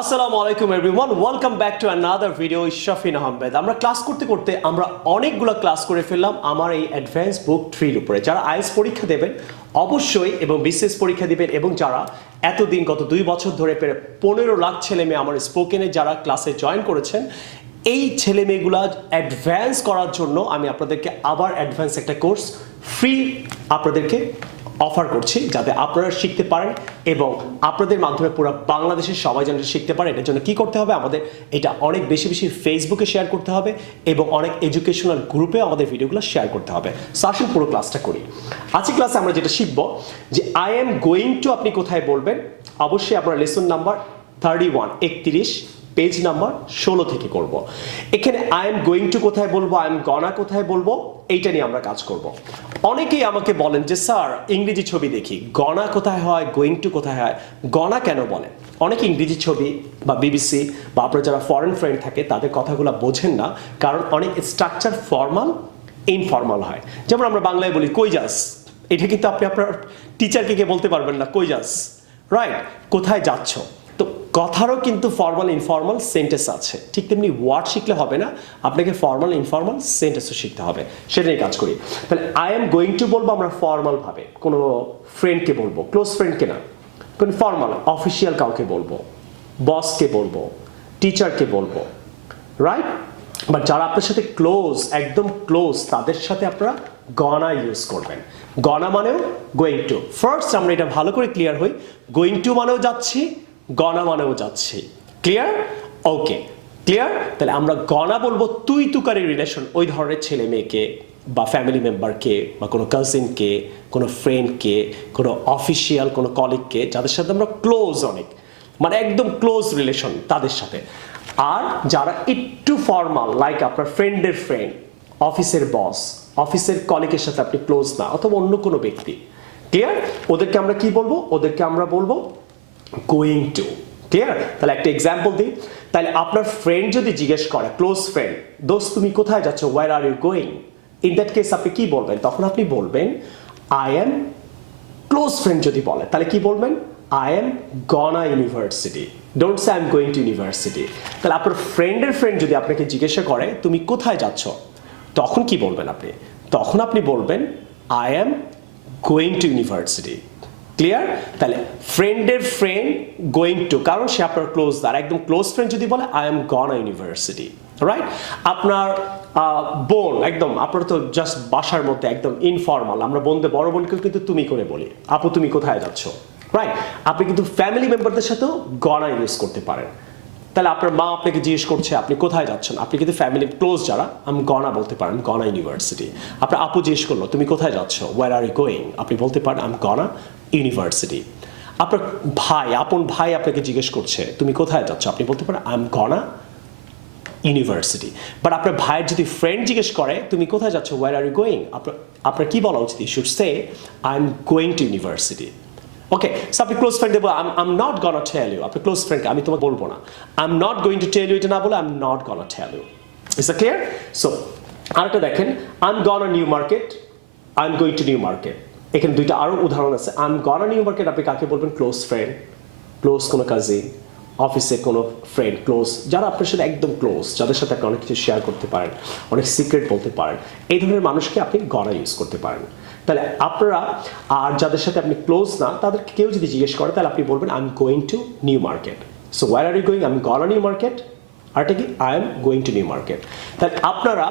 আসসালামু আলাইকুম everyone, welcome back to another video. Shafin Ahmed. আমরা ক্লাস করতে করতে আমরা অনেকগুলো ক্লাস করে ফেললাম আমার এই অ্যাডভান্স বুক 3 উপরে। যারা আইএলটিএস পরীক্ষা দেবেন অবশ্যই এবং বিসিএস পরীক্ষা দিবেন, এবং যারা এতদিন গত 2 বছর ধরে 15 লাখ ছেলে মেয়ে আমার স্পোকেনে যারা ক্লাসে জয়েন করেছেন, এই ছেলে মেয়েগুলা অ্যাডভান্স করার জন্য আমি আপনাদেরকে আবার অ্যাডভান্স একটা কোর্স ফ্রি আপনাদেরকে অফার করছি, যাতে আপনারা শিখতে পারেন এবং আপনাদের মাধ্যমে পুরো বাংলাদেশের সবাই যেন শিখতে পারে। এটার জন্য কি করতে হবে? আমাদের এটা অনেক বেশি বেশি ফেসবুকে শেয়ার করতে হবে এবং অনেক এডুকেশনাল গ্রুপে আমাদের ভিডিওগুলো শেয়ার করতে হবে। সো আসুন পুরো ক্লাসটা করি। আজকে ক্লাসে আমরা যেটা শিখব যে আই এম গোয়িং টু আপনি কোথায় বলবেন। অবশ্যই আপনার লেসন নাম্বার 31 পেজ নাম্বার 16 থেকে করব। এখানে আই এম গোয়িং টু কোথায় বলবো, আই এম গনা কোথায় বলবো, এইটা নিয়ে আমরা কাজ করব। অনেকেই আমাকে বলেন যে স্যার ইংরেজি ছবি দেখি, গনা কোথায় হয়, গোয়িং টু কোথায় হয়, গনা কেন বলেন? অনেকে ইংরেজি ছবি বা বিবিসি বা আপনার যারা ফরেন ফ্রেন্ড থাকে তাদের কথাগুলো বোঝেন না, কারণ অনেক স্ট্রাকচার ফর্মাল ইনফর্মাল হয়। যেমন আমরা বাংলায় বলি কই যাস, এটা কিন্তু আপনি আপনার টিচারকে কে বলতে পারবেন না কই যাস, রাইট? কোথায় যাচ্ছ? তো কথারও কিন্তু ফর্মাল ইনফর্মাল সেন্টেন্স আছে, ঠিক তেমনি ওয়ার্ড শিখলে হবে না, আপনাকে ফর্মাল ইনফর্মাল সেন্টেন্সও শিখতে হবে। সেটা নিয়ে কাজ করি। তাহলে আই এম গোয়িং টু বলবো আমরা ফর্মাল ভাবে, কোনো ফ্রেন্ডকে বলবো, ক্লোজ ফ্রেন্ডকে না, কোনো ফর্মাল অফিসিয়াল কাউকে বলবো, বসকে বলবো, টিচারকে বলবো, রাইট? বাট যারা আপনার সাথে ক্লোজ, একদম ক্লোজ, তাদের সাথে আপনারা গনা ইউজ করবেন। গনা মানেও গোয়িং টু। ফার্স্ট আমরা এটা ভালো করে ক্লিয়ার হই, গোয়িং টু মানেও যাচ্ছি, গনা মানেও যাচ্ছি। ক্লিয়ার? ওকে, ক্লিয়ার। তাহলে আমরা গনা বলবো তুই তুকারি রিলেশন, ওই ধরনের ছেলে মেয়েকে বা ফ্যামিলি মেম্বারকে বা কোনো কাজিনকে, কোনো ফ্রেন্ডকে, কোনো অফিসিয়াল কোনো কলিগকে, যাদের সাথে আমরা ক্লোজ অনেক, মানে একদম ক্লোজ রিলেশন তাদের সাথে। আর যারা একটু ফর্মাল, লাইক আপনার ফ্রেন্ডের ফ্রেন্ড, অফিসের বস, অফিসের কলিগের সাথে আপনি ক্লোজ না, অথবা অন্য কোনো ব্যক্তি, ক্লিয়ার? ওদেরকে আমরা কি বলবো? ওদেরকে আমরা বলবো গোয়িং টু। ক্লিয়ার? তাহলে একটা এক্সাম্পল দিই। তাহলে আপনার ফ্রেন্ড যদি জিজ্ঞেস করে, ক্লোজ ফ্রেন্ড, দোস্ত তুমি কোথায় যাচ্ছ, where are you going, in that case আপনি কি বলবেন? তখন আপনি বলবেন আই এম, ক্লোজ ফ্রেন্ড যদি বলে তাহলে কি বলবেন? I am গনা university. Don't say I am going to university. তাহলে আপনার ফ্রেন্ডের ফ্রেন্ড যদি আপনাকে জিজ্ঞাসা করে তুমি কোথায় যাচ্ছ, তখন কি বলবেন আপনি? তখন আপনি বলবেন I am going to university. Clear? তাহলে ফ্রেন্ডের ফ্রেন্ড গোয়িং টু, কারণ সে আপনার ক্লোজ। আর একদম ক্লোজ ফ্রেন্ড যদি বলে আই এম গনা ইউনিভার্সিটি, রাইট? আপনার বোন, একদম আপনার তো জাস্ট বাসার মধ্যে একদম ইনফর্মাল, আমরা বোনদের, বড় বোনকেও কিন্তু তুমি করে বলি, আপু তুমি কোথায় যাচ্ছ, রাইট? আপনি কিন্তু ফ্যামিলি মেম্বারদের সাথেও গনা ইউজ করতে পারেন। তাহলে আপনার মা আপনাকে জিজ্ঞেস করছে আপনি কোথায় যাচ্ছেন, আপনি কিন্তু ফ্যামিলি ক্লোজ যারা, আমি গনা বলতে পারেন, গনা ইউনিভার্সিটি। আপনার আপু জিজ্ঞেস করলো তুমি কোথায় যাচ্ছ, ওয়্যার আর ইউ গোয়িং, আপনি বলতে পারেন আই এম গনা ইউনিভার্সিটি। আপনার ভাই, আপন ভাই আপনাকে জিজ্ঞেস করছে তুমি কোথায় যাচ্ছ, আপনি বলতে পারেন আই এম গনা ইউনিভার্সিটি। বাট আপনার ভাইয়ের যদি ফ্রেন্ড জিজ্ঞেস করে তুমি কোথায় যাচ্ছ, ওয়্যার আর ইউ গোয়িং, আপনার কি বলা উচিত? You should say I am going to university. Okay, so আপনি ক্লোজ ফ্রেন্ড দেবো I am not gonna tell you, আপনি ক্লোজ ফ্রেন্ডকে আমি তোমাকে বলবো না, I am not going to tell you, এটা না বলে I am not gonna tell you. Is that clear? So আরেকটা দেখেন, I am gonna New Market, I am going to New Market. এখানে দুইটা আরো উদাহরণ আছে। I am gonna New market আপনি কাকে বলবেন? ক্লোজ ফ্রেন্ড, ক্লোজ কোনো কাজিন, অফিসে কোনো ফ্রেন্ড ক্লোজ, যারা আপনার সাথে একদম ক্লোজ, যাদের সাথে আপনি অনেক কিছু শেয়ার করতে পারেন, অনেক সিক্রেট বলতে পারেন, এই ধরনের মানুষকে আপনি গনা ইউজ করতে পারেন। তাহলে আপনারা, আর যাদের সাথে আপনি ক্লোজ না, তাদেরকে কেউ যদি জিজ্ঞেস করে তাহলে আপনি বলবেন I am going to New Market. So where are you going, I am gonna New Market, আরটা কি I am going to New Market. তাহলে আপনারা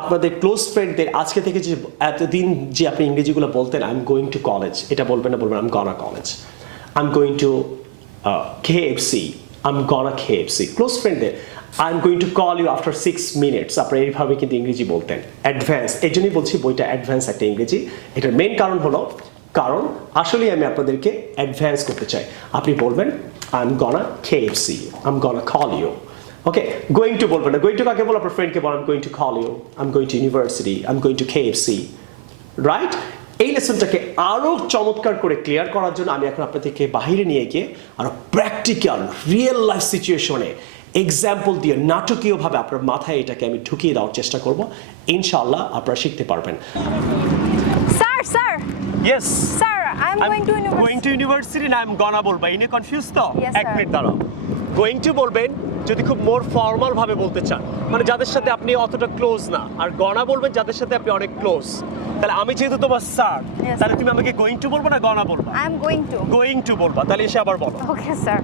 আপনাদের ক্লোজ ফ্রেন্ডদের আজকে থেকে যে এতদিন যে আপনি ইংরেজিগুলো বলতেন I am going to college, এটা বলবেন না, বলবেন I am গনা college. I am going two KFC, I'm gonna KFC। Close ফ্রেন্ডদের I'm going to call you after 6 minutes, আপনারা এইভাবে কিন্তু ইংরেজি বলতেন। অ্যাডভান্স, এই জন্যই বলছি বইটা অ্যাডভান্স একটা ইংরেজি। এটার মেইন কারণ হলো, কারণ আসলেই আমি আপনাদেরকে অ্যাডভান্স করতে চাই। আপনি বলবেন I'm gonna KFC, I'm gonna call you। Okay, going to বলবেন না। গোয়িং টু কাকে বল? আপনার ফ্রেন্ডকে বল I'm going to call you, I'm going to university, I'm going to KFC, right? এই লেসনটাকে আরো চমৎকার করে ক্লিয়ার করার জন্য আমি এখন আপনাদেরকে বাহিরে নিয়ে গিয়ে আরো প্র্যাকটিক্যাল রিয়েল লাইফ সিচুয়েশনে এক্সাম্পল দিয়ে নাটকীয়ভাবে আপনার মাথায় এটাকে আমি ঢুকিয়ে দেওয়ার চেষ্টা করব। ইনশাআল্লাহ আপনারা শিখতে পারবেন। Sir yes sir, I am going to university. Going to university না, আই এম গনা বলবা। ইনে কনফিউজ তো? Yes, এক sir. মিনিট দাঁড়াও। গোয়িং টু বলবেন যদি খুব মোর ফর্মাল ভাবে বলতে চান, মানে যাদের সাথে আপনি অতটা ক্লোজ না, আর গনা বলবেন যাদের সাথে আপনি অনেক ক্লোজ। তাহলে আমি যেহেতু তোমার স্যার, Yes, তাহলে sir. তুমি আমাকে গোয়িং টু বলবো না গনা বলবা? I am going to. Going to বলবা, তাহলে এসে আবার বলো। Okay, sir.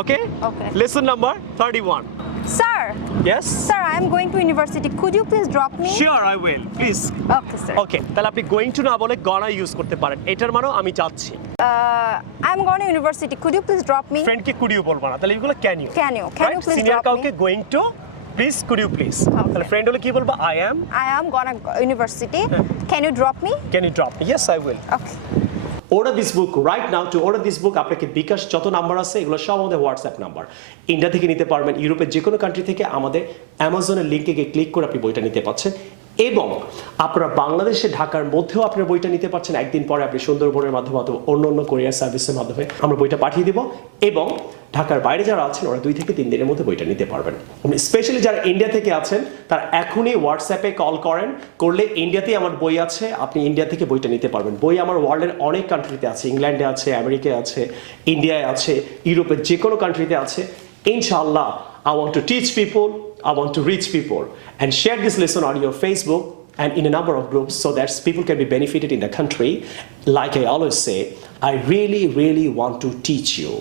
Okay? Okay. Lesson number 31. Sir, Yes? sir, I am going to university. Could you please drop me? Sure, I will. Please. Okay, sir. ওকে, তাহলে আপনি going to না বলে গনা use করতে পারেন। এটার মানেও আমি যাচ্ছি। I am going to university. Could you please drop me? ফ্রেন্ডকে কুড ইউ বলবা না, তাহলে এগুলো can you. Can you? Can you please senior drop কাউকে me? Going to, please could you please. তাহলে ফ্রেন্ড হলে কি বলবা? I am. I am gonna go university. Can you drop me? Can you drop me? Yes, I will. Okay. Order this book right now. To order this book আপনাকে বিকাশ যত number আছে এগুলো সব আমাদের হোয়াটসঅ্যাপ নাম্বার। ইন্ডিয়া থেকে নিতে পারবেন, ইউরোপের যে কোনো কান্ট্রি থেকে আমাদের অ্যামাজনের লিঙ্কে গিয়ে ক্লিক করে আপনি বইটা নিতে পারছেন। এবং আপনারা বাংলাদেশে ঢাকার মধ্যেও আপনার বইটা নিতে পারছেন। একদিন পরে আপনি সুন্দরবনের মাধ্যমে অথবা অন্য কোরিয়ার সার্ভিসের মাধ্যমে আমরা বইটা পাঠিয়ে দিব। এবং ঢাকার বাইরে যারা আছেন ওরা 2 থেকে 3 দিনের মধ্যে বইটা নিতে পারবেন। স্পেশালি যারা ইন্ডিয়া থেকে আছেন তারা এখনই হোয়াটসঅ্যাপে কল করেন, করলে ইন্ডিয়াতেই আমার বই আছে, আপনি ইন্ডিয়া থেকে বইটা নিতে পারবেন। বই আমার ওয়ার্ল্ডের অনেক কান্ট্রিতে আছে, ইংল্যান্ডে আছে, আমেরিকায় আছে, ইন্ডিয়ায় আছে, ইউরোপের যে কোনো কান্ট্রিতে আছে। ইনশাআল্লাহ, I want to teach people, I want to reach people, and share this lesson on your Facebook and in a number of groups so that people can be benefited in the country. Like I always say, I really want to teach you.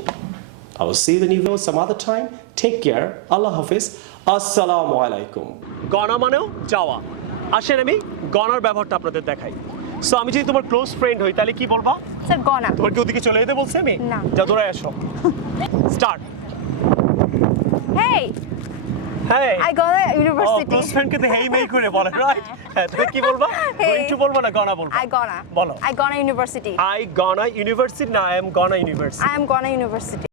I will see you in the video some other time. Take care. Allah Hafiz. Assalamu alaikum. গনা মানেও যাওয়া। আসেন আমি গনার ব্যবহারটা আপনাদের দেখাই। So আমি যদি তোমার ক্লোজ ফ্রেন্ড হই তাহলে কি বলবা? Sir, gonna. তোমার কি ওদিকে চলে যেতে বলছে আমি? না। যা দৌড়ায় আসো। Start. Hey, Hey. I got a ও university. ক্লোজ ফ্রেন্ডকে তো হেই মেই করে বলে, রাইট? হ্যাঁ, তুমি কি বলবা? Hey. গোইং টু বলবা না গনা বলবা? I gonna. বলো। I gonna university. I gonna university না I am gonna university. I am gonna university.